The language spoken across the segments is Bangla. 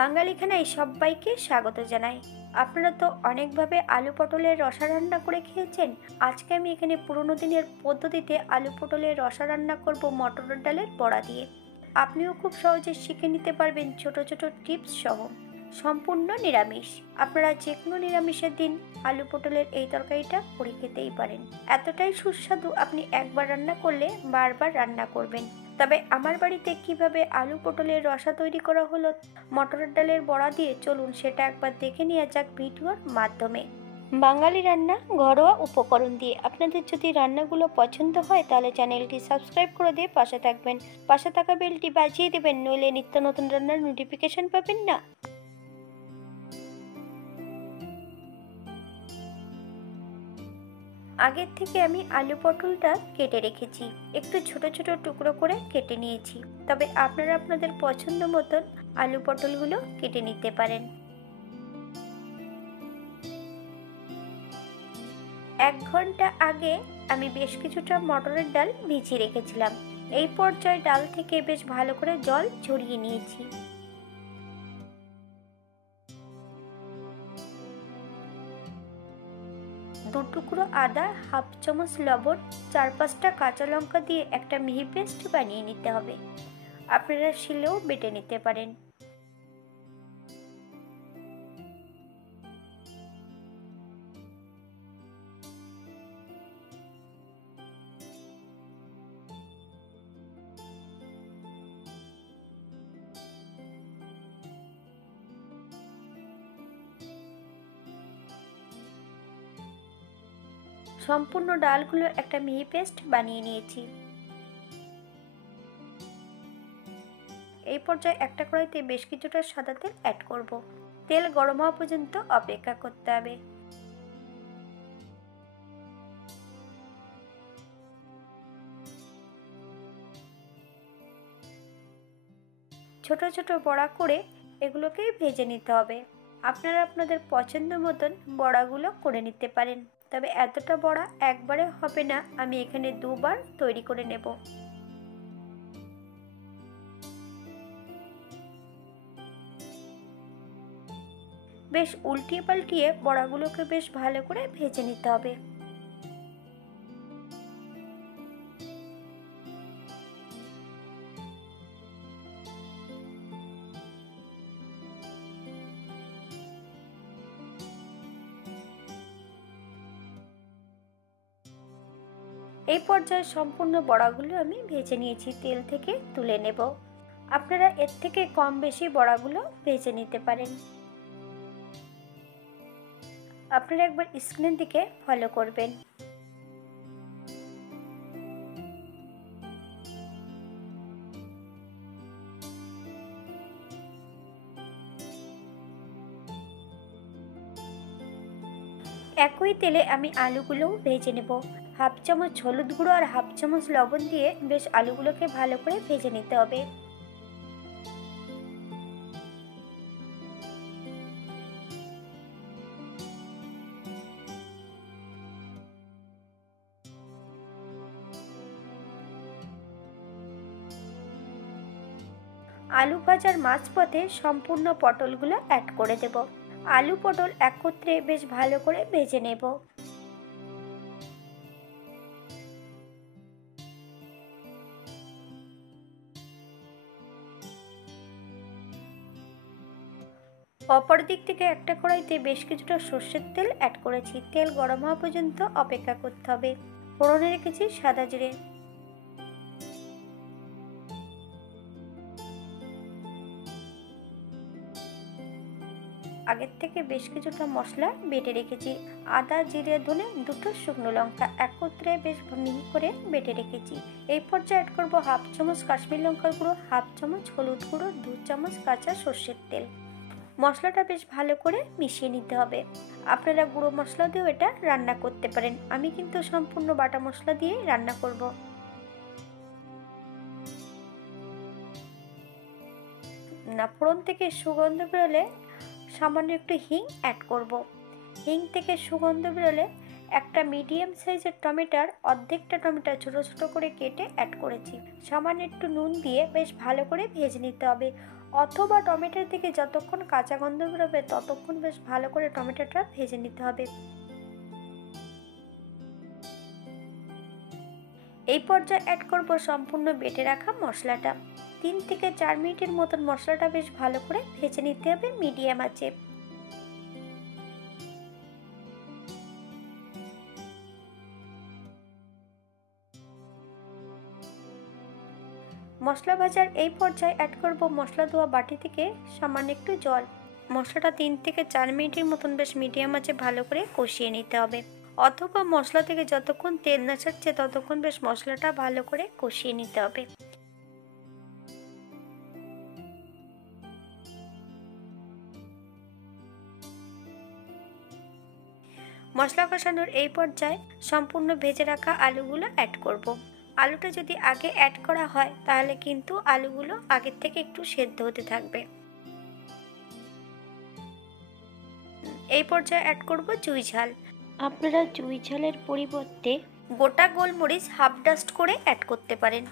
বাঙালি খানায় সবাইকে স্বাগত জানাই। আপনারা তো অনেকভাবে আলু পটলের রসা রান্না করে খেয়েছেন। আজকে আমি এখানে পুরোনো দিনের পদ্ধতিতে আলু পটলের রসা রান্না করব মটর ডালের বড়া দিয়ে। আপনিও খুব সহজে শিখে নিতে পারবেন ছোট ছোট টিপস সহ। সম্পূর্ণ নিরামিষ। আপনারা যে কোনো নিরামিষের দিন আলু পটলের এই তরকারিটা করে খেতেই পারেন। এতটাই সুস্বাদু, আপনি একবার রান্না করলে বারবার রান্না করবেন। তবে আমার বাড়িতে কিভাবে আলু পটলের রসা তৈরি করা হলো মটরের ডালের বড়া দিয়ে, চলুন সেটা একবার দেখে নেওয়া যাক ভিডিওর মাধ্যমে। বাঙালি রান্না ঘরোয়া উপকরণ দিয়ে। আপনাদের যদি রান্নাগুলো পছন্দ হয় তাহলে চ্যানেলটি সাবস্ক্রাইব করে দিয়ে পাশে থাকবেন। পাশে থাকা বেলটি বাজিয়ে দেবেন, নইলে নিত্য নতুন রান্নার নোটিফিকেশন পাবেন না। আগের থেকে আমি আলু পটলটা কেটে রেখেছি, একটু ছোট ছোট টুকরো করে কেটে নিয়েছি। তবে আপনারা আপনাদের পছন্দ মতন আলু পটলগুলো কেটে নিতে পারেন। 1 ঘন্টা আগে আমি বেশ কিছুটা মটরের ডাল ভিজিয়ে রেখেছিলাম। এই পর্যায়ে ডাল থেকে বেশ ভালো করে জল ঝরিয়ে নিয়েছি। দু টুকরো আদা, হাফ চামচ লবণ, 4-5টা কাঁচা লঙ্কা দিয়ে একটা মিহি পেস্ট বানিয়ে নিতে হবে। আপনারা শিলেও বেটে নিতে পারেন। সম্পূর্ণ ডালগুলো একটা মিহি পেস্ট বানিয়ে নিয়েছি। এই পর্যায়ে একটা কড়াইতে বেশ কিছুটা সাদা তেল অ্যাড করব। তেল গরম হওয়া পর্যন্ত অপেক্ষা করতে হবে। ছোট ছোট বড়া করে এগুলোকে ভেজে নিতে হবে। আপনারা আপনাদের পছন্দ মতন বড়াগুলো করে নিতে পারেন। তবে এতটা বড়া একবারে হবে না, আমি এখানে দুবার তৈরি করে নেব। বেশ উল্টিয়ে পাল্টিয়ে বড়াগুলোকে বেশ ভালো করে ভেজে নিতে হবে। এই পর্যায়ে সম্পূর্ণ বড়াগুলো আমি ভেজে নিয়েছি, তেল থেকে তুলে নেব। আপনারা এর থেকে কম বেশি বড়াগুলো ভেজে নিতে পারেন। আপনারা একবার স্ক্রিনের দিকে ফলো করবেন। একই তেলে আমি আলুগুলোও ভেজে নেব। হাফ চামচ হলুদ গুঁড়ো আর হাফ চামচ লবণ দিয়ে বেশ আলুগুলোকে ভালো করে ভেজে নিতে হবে। আলু ভাজার মাঝপথে সম্পূর্ণ পটলগুলো অ্যাড করে দেব। আলু পটল একত্রে বেশ ভালো করে ভেজে নেব। অপর দিক থেকে একটা কড়াইতে বেশ কিছুটা সর্ষের তেল অ্যাড করেছি। তেল গরম হওয়া পর্যন্ত অপেক্ষা করতে হবে। ফোড়নে রেখেছি সাদা জিরে। আগের থেকে বেশ কিছুটা মশলা বেটে রেখেছি। আদা, জিরে, ধনে, 2টো শুকনো লঙ্কা একত্রে বেশ মিহি করে বেটে রেখেছি। এই পর্যায়ে অ্যাড করব হাফ চামচ কাশ্মীর লঙ্কার গুঁড়ো, হাফ চামচ হলুদ গুঁড়ো, 2 চামচ কাঁচা সর্ষের তেল। মশলাটা বেশ ভালো করে মিশিয়ে নিতে হবে। আপনারা গুঁড়ো মশলা দিয়েও এটা রান্না করতে পারেন। আমি কিন্তু সম্পূর্ণ বাটা মশলা দিয়ে রান্না করব। ফোড়ন থেকে সুগন্ধ বেরোলে সামান্য একটু হিং অ্যাড করব। হিং থেকে সুগন্ধ বেরোলে একটা মিডিয়াম সাইজের টমেটোর অর্ধেকটা টমেটো ছোট ছোট করে কেটে অ্যাড করেছি। সামান্য একটু নুন দিয়ে বেশ ভালো করে ভেজে নিতে হবে। অথবা টমেটোর থেকে যতক্ষণ কাঁচা গন্ধ বেরোবে ততক্ষণ বেশ ভালো করে টমেটোটা ভেজে নিতে হবে। এই পর্যায়ে অ্যাড করব সম্পূর্ণ বেটে রাখা মশলাটা। 3 থেকে 4 মিনিটের মতন মশলাটা বেশ ভালো করে ভেজে নিতে হবে মিডিয়াম আঁচে। মশলা ভাজার এই পর্যায়ে অ্যাড করব মশলা ধোয়া বাটি থেকে সামান্য একটু জল। মশলাটা 3 থেকে 4 মিনিটের মতন বেশ মিডিয়াম আঁচে ভালো করে কষিয়ে নিতে হবে, অথবা মশলা থেকে যতক্ষণ তেল না ছাড়ছে ততক্ষণ বেশ মশলাটা ভালো করে কষিয়ে নিতে হবে। মশলা কষানোর এই পর্যায়ে সম্পূর্ণ ভেজে রাখা আলুগুলো অ্যাড করব। আলুটা যদি আগে অ্যাড করা হয় তাহলে কিন্তু আলুগুলো আগের থেকে একটু সেদ্ধ হতে থাকবে। এই পর্যায়ে অ্যাড করব জুই ঝাল। আপনারা জুই ঝালের পরিবর্তে গোটা গোলমরিচ হাফ ডাস্ট করে অ্যাড করতে পারেন।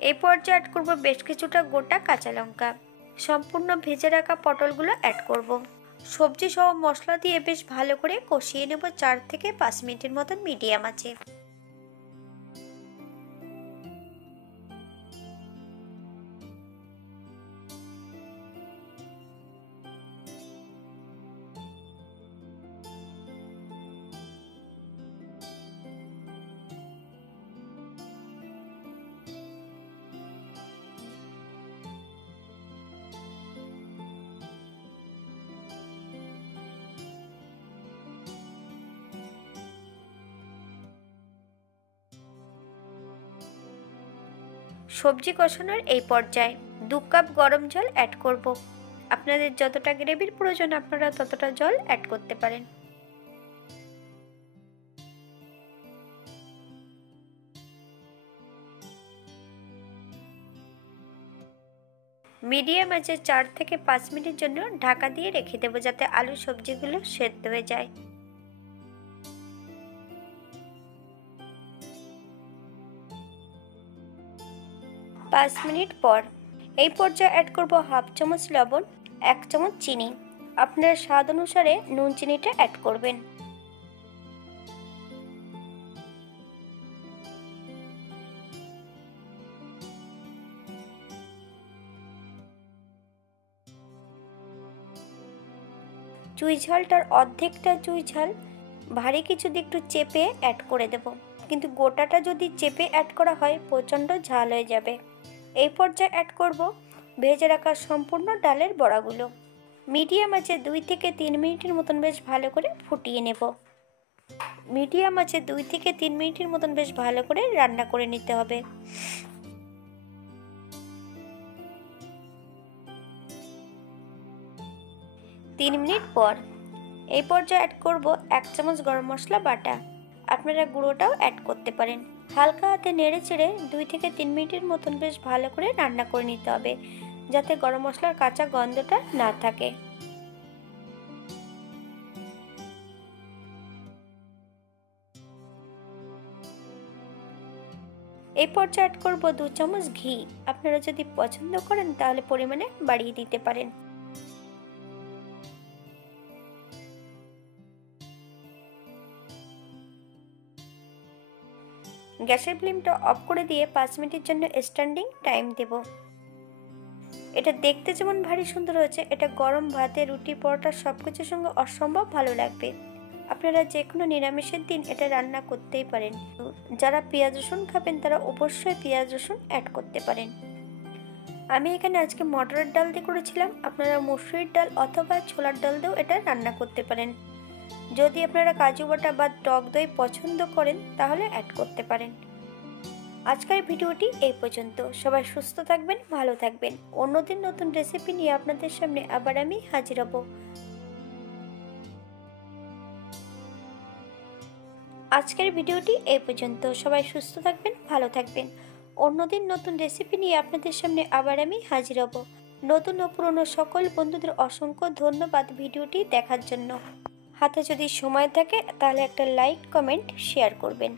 এই পর্যায়ে অ্যাড করব বেশ কিছুটা গোটা কাঁচা লঙ্কা। সম্পূর্ণ ভেজে রাখা পটলগুলো অ্যাড করব। সবজি সহ মশলা দিয়ে বেশ ভালো করে কষিয়ে নেব 4 থেকে 5 মিনিটের মতন মিডিয়াম আঁচে। সবজি কষানোর এই পর্যায়ে 2 কাপ গরম জল অ্যাড করব। আপনাদের যতটা গ্রেভির প্রয়োজন আপনারা ততটা জল অ্যাড করতে পারেন। মিডিয়াম আঁচে 4 থেকে 5 মিনিটের জন্য ঢাকা দিয়ে রেখে দেব যাতে আলু সবজিগুলো সেদ্ধ হয়ে যায়। পাঁচ মিনিট পর এই পর্যায়ে অ্যাড করব হাফ চামচ লবণ, 1 চামচ চিনি। আপনার স্বাদ অনুসারে নুন চিনিটা অ্যাড করবেন। চুই ঝালটার অর্ধেকটা চুই ঝাল ভারী কিছু দিয়ে একটু চেপে অ্যাড করে দেব, কিন্তু গোটাটা যদি চেপে অ্যাড করা হয় প্রচণ্ড ঝাল হয়ে যাবে। এই পর্যায়ে অ্যাড করব ভেজে রাখা সম্পূর্ণ ডালের বড়াগুলো। মিডিয়াম আঁচে 2 থেকে 3 মিনিটের মতন বেশ ভালো করে ফুটিয়ে নেব। মিডিয়াম আঁচে 2 থেকে 3 মিনিটের মতন বেশ ভালো করে রান্না করে নিতে হবে। তিন মিনিট পর এই পর্যায়ে অ্যাড করব 1 চামচ গরম মশলা বাটা। আপনারা গুঁড়োটাও অ্যাড করতে পারেন। হালকা হাতে নেড়ে চেড়ে 2 থেকে 3 মিনিটের মতন বেশ ভালো করে রান্না করে নিতে হবে যাতে গরম মশলার কাঁচা গন্ধটা না থাকে। এই পর্যায়ে অ্যাড করব 2 চামচ ঘি। আপনারা যদি পছন্দ করেন তাহলে পরিমাণে বাড়িয়ে দিতে পারেন। গ্যাসের ফ্লেমটা অফ করে দিয়ে 5 মিনিটের জন্য স্ট্যান্ডিং টাইম দেব। এটা দেখতে যেমন ভারী সুন্দর হয়েছে, এটা গরম ভাতে, রুটি, পরোটা সবকিছুর সঙ্গে অসম্ভব ভালো লাগবে। আপনারা যে কোনো নিরামিষের দিন এটা রান্না করতেই পারেন। যারা পেঁয়াজ রসুন খাবেন তারা অবশ্যই পেঁয়াজ রসুন অ্যাড করতে পারেন। আমি এখানে আজকে মটরের ডাল দিয়ে করেছিলাম, আপনারা মসুরির ডাল অথবা ছোলার ডাল দিয়েও এটা রান্না করতে পারেন। যদি আপনারা কাজু বাটা বা টক দই পছন্দ করেন তাহলে অ্যাড করতে পারেন। আজকের ভিডিওটি এই পর্যন্ত। সবাই সুস্থ থাকবেন, ভালো থাকবেন। অন্যদিন নতুন রেসিপি নিয়ে আপনাদের সামনে আবার আমি হাজির হব। আজকের ভিডিওটি এই পর্যন্ত। সবাই সুস্থ থাকবেন, ভালো থাকবেন। অন্যদিন নতুন রেসিপি নিয়ে আপনাদের সামনে আবার আমি হাজির হব। নতুন ও পুরনো সকল বন্ধুদের অসংখ্য ধন্যবাদ ভিডিওটি দেখার জন্য। হাতে যদি সময় থাকে তাহলে একটা লাইক, কমেন্ট, শেয়ার করবেন।